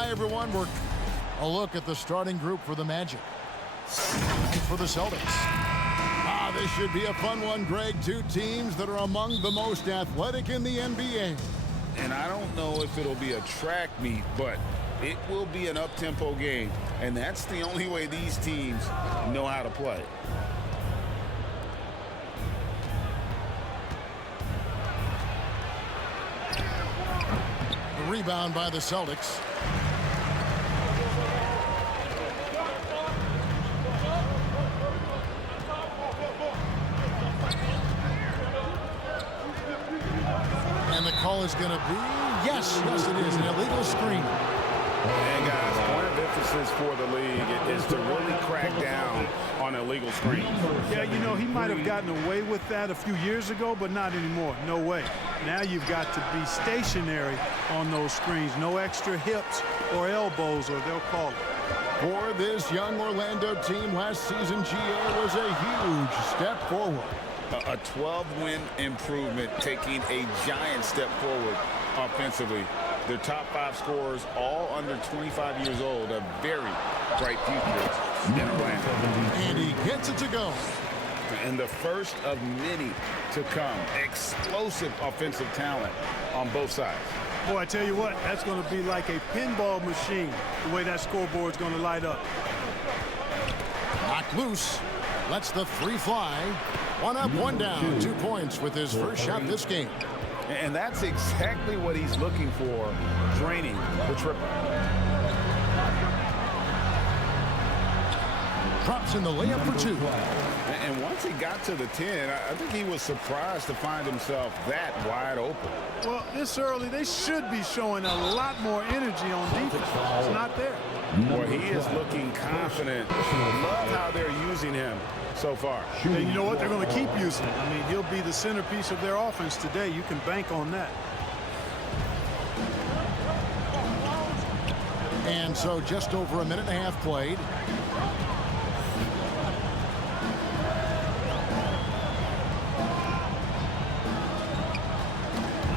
Hi, everyone. We're a look at the starting group for the Magic and for the Celtics. This should be a fun one, Greg. Two teams that are among the most athletic in the NBA. And I don't know if it'll be a track meet, but it will be an up-tempo game. And that's the only way these teams know how to play. The rebound by the Celtics. And the call is going to be, yes, it is, an illegal screen. And guys, point of emphasis for the league is to really crack down on illegal screens. Yeah, you know, he might have gotten away with that a few years ago, but not anymore. No way. Now you've got to be stationary on those screens. No extra hips or elbows, or they'll call it. For this young Orlando team, last season GA was a huge step forward. A 12-win improvement, taking a giant step forward offensively. Their top 5 scorers, all under 25 years old, a very bright future in Orlando. And he gets it to go. And the first of many to come. Explosive offensive talent on both sides. Boy, I tell you what, that's going to be like a pinball machine, the way that scoreboard's going to light up. Knocked loose. Lets the three fly. 1 up, 1 down. 2 points with his first shot this game. And that's exactly what he's looking for, draining the triple. Drops in the layup for 2. And once he got to the 10, I think he was surprised to find himself that wide open. Well, this early, they should be showing a lot more energy on defense. It's not there. Well, he is looking confident. Love how they're using him so far. And you know what? They're going to keep using it. I mean, he'll be the centerpiece of their offense today. You can bank on that. And so just over a minute and a half played.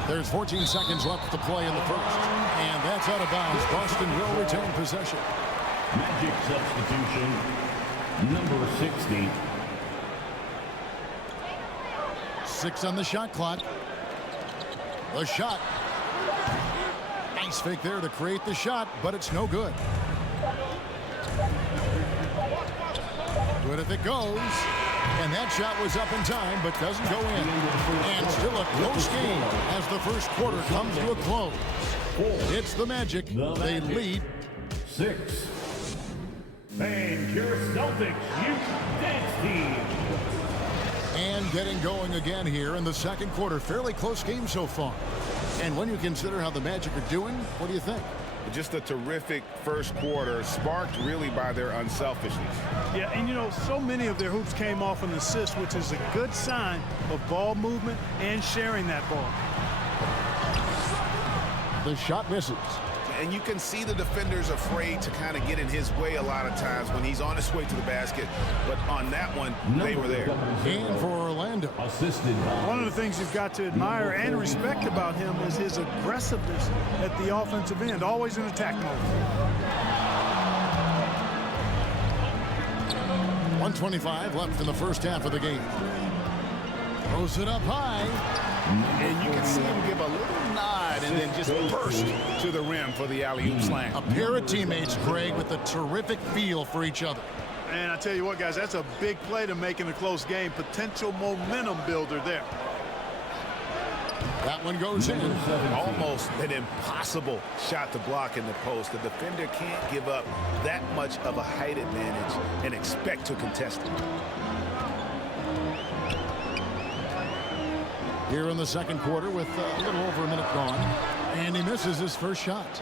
There's 14 seconds left to play in the first. And that's out of bounds. Boston will retain possession. Magic substitution, number 60. 6 on the shot clock. The shot. Nice fake there to create the shot, but it's no good. Good if it goes. And that shot was up in time, but doesn't go in. And still a close game as the first quarter comes to a close. It's the Magic. They lead 6. And your Celtics Youth Dance Team. And getting going again here in the second quarter. Fairly close game so far. And when you consider how the Magic are doing, what do you think? Just a terrific first quarter, sparked really by their unselfishness. Yeah, and you know, so many of their hoops came off an assist, which is a good sign of ball movement and sharing that ball. The shot misses. And you can see the defenders afraid to kind of get in his way a lot of times when he's on his way to the basket. But on that one, they were there. And for Orlando. Assisted by One of the things you've got to admire and respect about him is his aggressiveness at the offensive end, always in attack mode. 1:25 left in the first half of the game. Throws it up high. And you can see him give a little nod and then just burst to the rim for the alley-oop slam. A pair of teammates, Greg, with a terrific feel for each other. And I tell you what, guys, that's a big play to make in a close game. Potential momentum builder there. That one goes in. Almost an impossible shot to block in the post. The defender can't give up that much of a height advantage and expect to contest it. Here in the second quarter with a little over a minute gone. And he misses his first shot.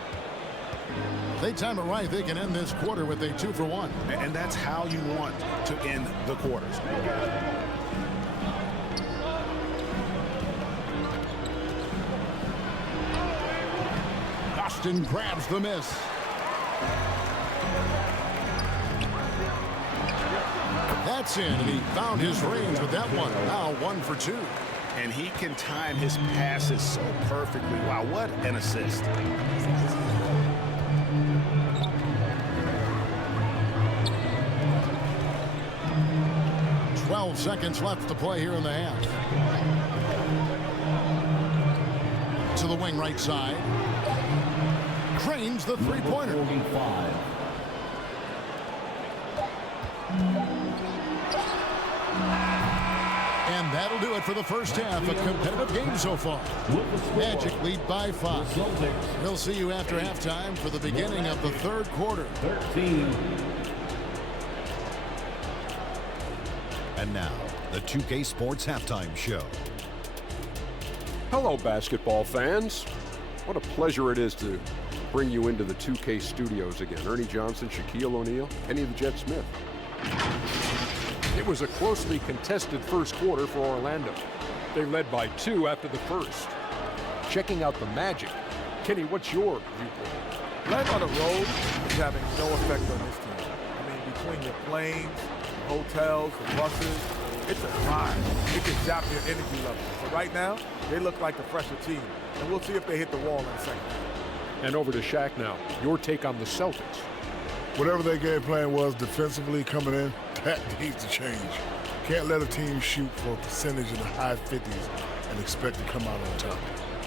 They time it right. They can end this quarter with a 2-for-1. And that's how you want to end the quarters. Austin grabs the miss. That's in, and he found his range with that one. Now 1 for 2. And he can time his passes so perfectly. Wow, what an assist. 12 seconds left to play here in the half. To the wing right side. Cranes the three-pointer. And that'll do it for the first half. A competitive game so far. Magic lead by 5. We'll see you after halftime for the beginning of the third quarter. 13. And now, the 2K Sports Halftime Show. Hello, basketball fans. What a pleasure it is to bring you into the 2K studios again. Ernie Johnson, Shaquille O'Neal, Kenny the Jet Smith. It was a closely contested first quarter for Orlando. They led by 2 after the first. Checking out the Magic. Kenny, what's your viewpoint? Playing on the road is having no effect on this team. I mean, between your planes, the hotels, the buses, it's a grind. It can zap your energy level. So right now, they look like the fresher team. And we'll see if they hit the wall in a second. And over to Shaq now. Your take on the Celtics. Whatever their game plan was defensively coming in, that needs to change. Can't let a team shoot for a percentage in the high 50s and expect to come out on top.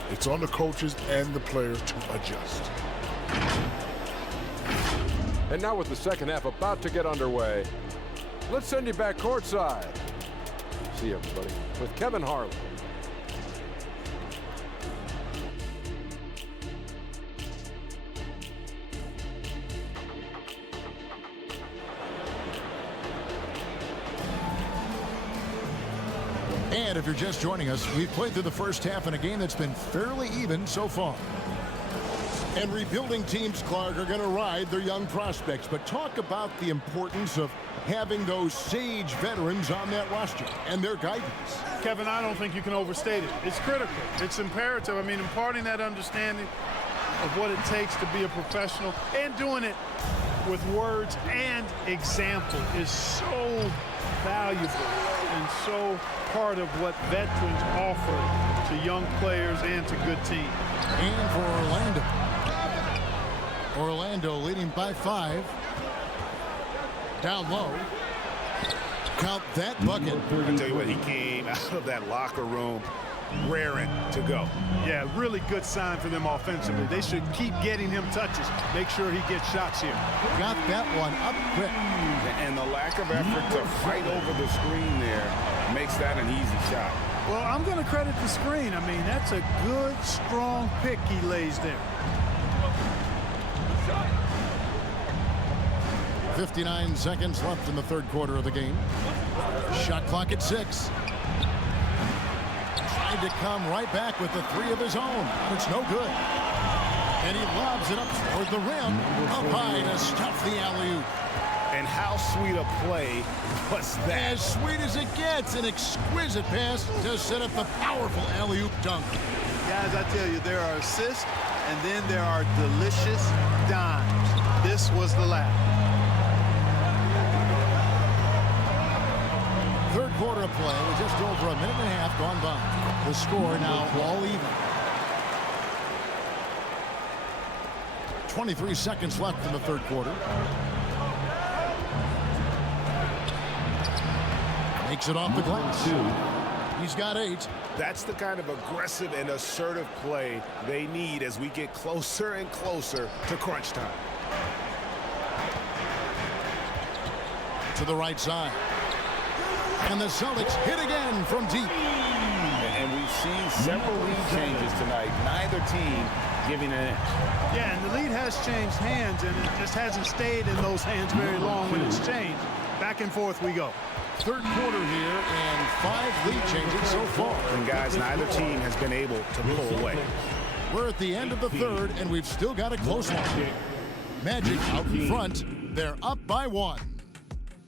It's on the coaches and the players to adjust. And now with the second half about to get underway, let's send you back courtside. See you, everybody, with Kevin Harlan. And if you're just joining us, we've played through the first half in a game that's been fairly even so far. And rebuilding teams, Clark, are going to ride their young prospects. But talk about the importance of having those sage veterans on that roster and their guidance. Kevin, I don't think you can overstate it. It's critical. It's imperative. I mean, imparting that understanding of what it takes to be a professional and doing it with words and example is so valuable and so part of what veterans offer to young players and to good teams. And for Orlando leading by 5. Down low. Count that bucket. I tell you what, he came out of that locker room raring to go. Yeah, really good sign for them offensively. They should keep getting him touches. Make sure he gets shots here. Got that one up quick. And the lack of effort to fight over the screen there makes that an easy shot. Well, I'm going to credit the screen. I mean, that's a good, strong pick he lays there. 59 seconds left in the third quarter of the game. Shot clock at 6. Tried to come right back with the 3 of his own, but it's no good. And he lobs it up toward the rim, up high to stuff the alley-oop. And how sweet a play was that? As sweet as it gets, an exquisite pass to set up the powerful alley-oop dunk. Guys, I tell you, there are assists, and then there are delicious dimes. This was the last. Third quarter of play with just over a minute and a half gone by. The score now all even. 23 seconds left in the third quarter. Makes it off the glass. He's got 8. That's the kind of aggressive and assertive play they need as we get closer and closer to crunch time. To the right side. And the Celtics hit again from deep. And we've seen several lead changes tonight. Neither team giving an inch. Yeah, and the lead has changed hands, and it just hasn't stayed in those hands very long when it's changed. Back and forth we go. Third quarter here, and 5 lead changes so far. And guys, neither team has been able to pull away. We're at the end of the third, and we've still got a close one. Magic out in front. They're up by 1.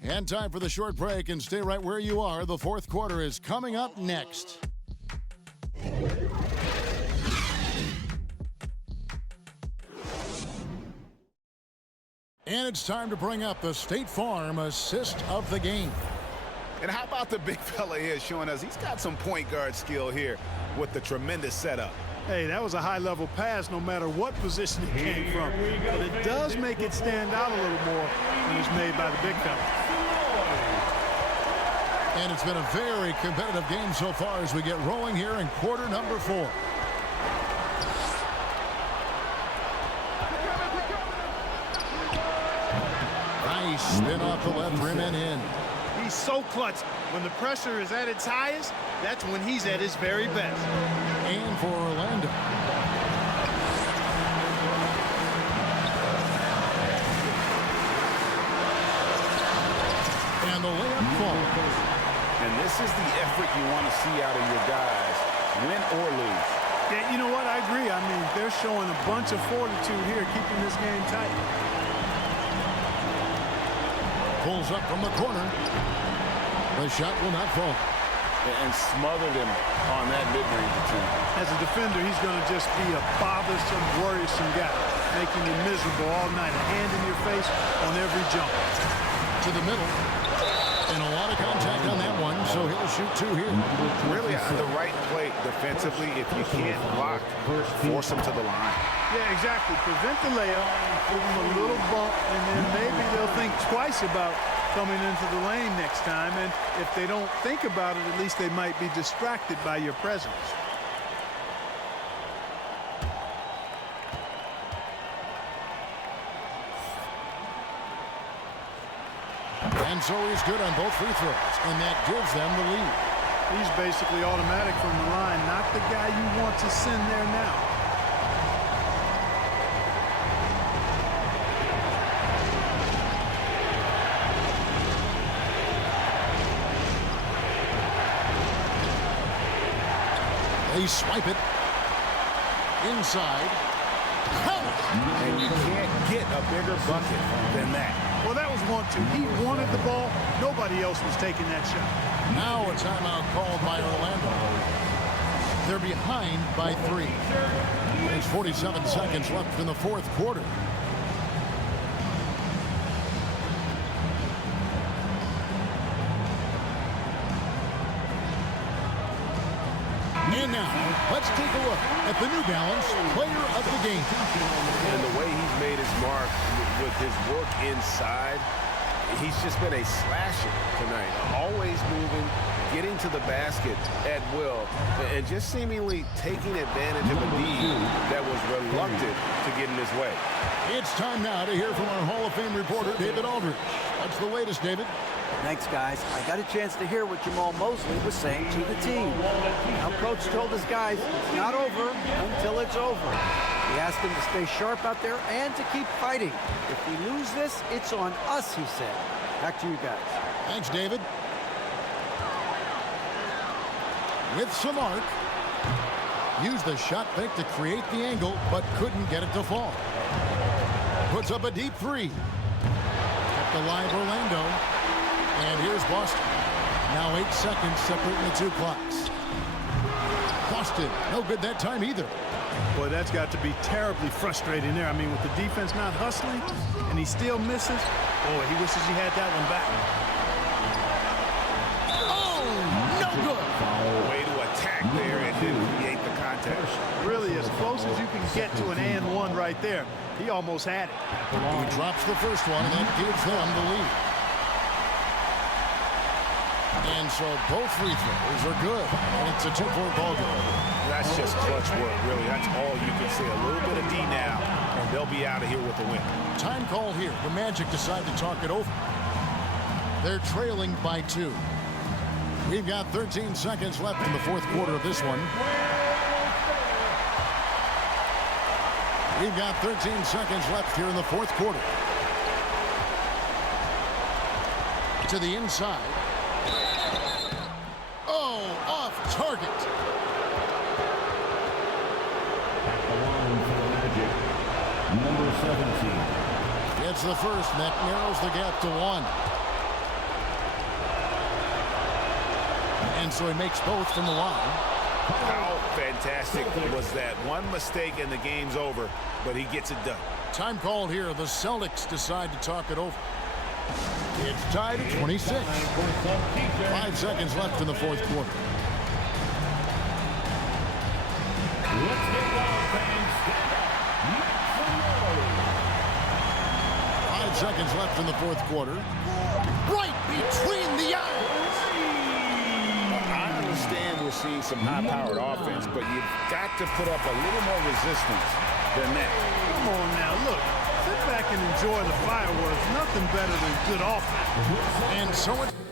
And time for the short break, and stay right where you are. The fourth quarter is coming up next. And it's time to bring up the State Farm assist of the game. And how about the big fella here showing us he's got some point guard skill here with the tremendous setup. Hey, that was a high-level pass no matter what position it came from. But it does make it stand out a little more when it's made by the big fella. And it's been a very competitive game so far as we get rolling here in quarter number 4. Nice spin off the left rim and in. He's so clutch. When the pressure is at its highest, that's when he's at his very best. And for Orlando. And the layup falls. And this is the effort you want to see out of your guys, win or lose. Yeah, you know what? I agree. I mean, they're showing a bunch of fortitude here, keeping this game tight. Pulls up from the corner. The shot will not fall. And smothered him on that mid-range or two. As a defender, he's going to just be a bothersome, worrisome guy, making you miserable all night, a hand in your face on every jump. To the middle. And a lot of contact on that one, so he'll shoot 2 here. Really, the right play defensively, if you can't block, force him to the line. Yeah, exactly. Prevent the layup, give him a little bump, and then maybe they'll think twice about coming into the lane next time. And if they don't think about it, at least they might be distracted by your presence. And so he's good on both free throws, and that gives them the lead. He's basically automatic from the line, not the guy you want to send there now. They swipe it inside. And you can't get a bigger bucket than that. Well, that was 1-2. He wanted the ball. Nobody else was taking that shot. Now a timeout called by Orlando. They're behind by 3. There's 47 seconds left in the 4th quarter. And now, let's take a look at the New Balance Player of the Game. And the way he's made his mark with his work inside, he's just been a slasher tonight. Always moving, getting to the basket at will, and just seemingly taking advantage of a lead that was reluctant to get in his way. It's time now to hear from our Hall of Fame reporter, David Aldridge. What's the latest, David? Thanks, guys. I got a chance to hear what Jamal Mosley was saying to the team. Now, Coach told his guys it's not over until it's over. He asked them to stay sharp out there and to keep fighting. If we lose this, it's on us, he said. Back to you guys. Thanks, David. With some arc. Used the shot fake to create the angle, but couldn't get it to fall. Puts up a deep 3. Kept alive Orlando. And here's Boston. Now 8 seconds separating the 2 clocks. Boston, no good that time either. Boy, that's got to be terribly frustrating there. I mean, with the defense not hustling, and he still misses. Boy, he wishes he had that one back. Oh, no good. Way to attack there and then create the contact. Really, as close as you can get to an and one right there. He almost had it. He drops the first one, and that gives them the lead. And so both free throws are good. And it's a 2-point ball game. That's just clutch work, really. That's all you can say. A little bit of D now, and they'll be out of here with a win. Time call here. The Magic decide to talk it over. They're trailing by 2. We've got 13 seconds left in the 4th quarter of this one. We've got 13 seconds left here in the 4th quarter. To the inside. Oh, off target. At the line for the Magic, number 17. It's the first, and that narrows the gap to 1. And so he makes both from the line. How fantastic was that? One mistake and the game's over, but he gets it done. Time called here. The Celtics decide to talk it over. It's tied at 26. 5 seconds left in the 4th quarter. Let's get wild, fans. Make some noise. 5 seconds left in the 4th quarter. Right between the eyes. understand we're seeing some high-powered offense, but you've got to put up a little more resistance than that. Come on now, look. Sit back and enjoy the fireworks. Nothing better than good offense. And so it's